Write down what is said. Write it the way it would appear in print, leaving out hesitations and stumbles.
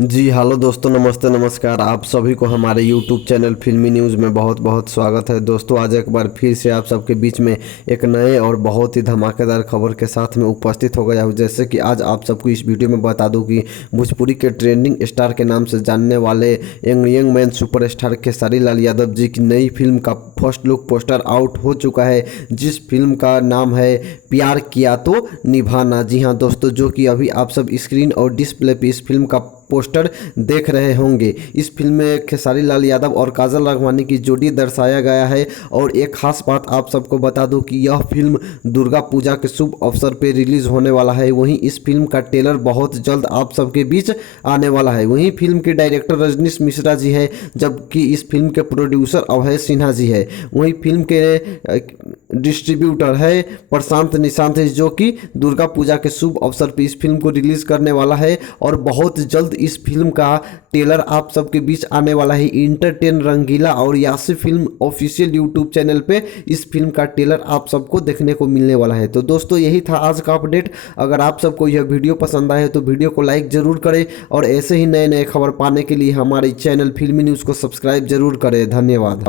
जी hello दोस्तों, नमस्ते नमस्कार। आप सभी को हमारे यूट्यूब चैनल फिल्मी न्यूज़ में बहुत बहुत स्वागत है। दोस्तों, आज एक बार फिर से आप सबके बीच में एक नए और बहुत ही धमाकेदार खबर के साथ में उपस्थित हो गया हूँ। जैसे कि आज आप सबको इस वीडियो में बता दूं कि भोजपुरी के ट्रेंडिंग स्टार के नाम से जानने वाले young man superstar Khesari Lal Yadav ji की नई फिल्म का फर्स्ट लुक पोस्टर आउट हो चुका है, जिस फिल्म का नाम है प्यार किया तो निभाना। जी हाँ दोस्तों, जो कि अभी आप सब स्क्रीन और डिस्प्ले पे इस फिल्म का पोस्टर देख रहे होंगे। इस फिल्म में खेसारी लाल यादव और काजल राघवानी की जोड़ी दर्शाया गया है। और एक खास बात आप सबको बता दूं कि यह फिल्म दुर्गा पूजा के शुभ अवसर पर रिलीज होने वाला है। वहीं इस फिल्म का ट्रेलर बहुत जल्द आप सबके बीच आने वाला है। वहीं फिल्म के डायरेक्टर रजनीश मिश्रा जी है, जबकि इस फिल्म के प्रोड्यूसर अभय सिन्हा जी है। वहीं फिल्म के डिस्ट्रीब्यूटर है प्रशांत निशांत है, जो कि दुर्गा पूजा के शुभ अवसर पर इस फिल्म को रिलीज करने वाला है। और बहुत जल्द इस फिल्म का ट्रेलर आप सबके बीच आने वाला है। इंटरटेन रंगीला और यासी फिल्म ऑफिशियल यूट्यूब चैनल पे इस फिल्म का ट्रेलर आप सबको देखने को मिलने वाला है। तो दोस्तों, यही था आज का अपडेट। अगर आप सबको यह वीडियो पसंद आए तो वीडियो को लाइक जरूर करें और ऐसे ही नए नए खबर पाने के लिए हमारे चैनल फिल्मी न्यूज़ को सब्सक्राइब जरूर करें। धन्यवाद।